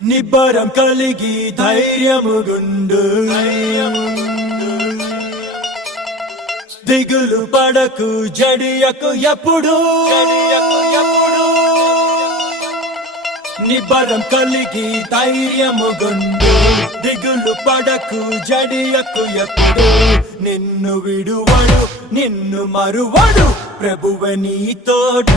నిబ్బరం కలిగి ధైర్యముగుండు దిగులు పడకు జడియకు ఎప్పుడు నిబ్బరం కలిగి ధైర్యముగుండు దిగులు పడకు జడియకు ఎప్పుడు నిన్ను విడువడు నిన్ను మరువడు ప్రభువే నీ తోడు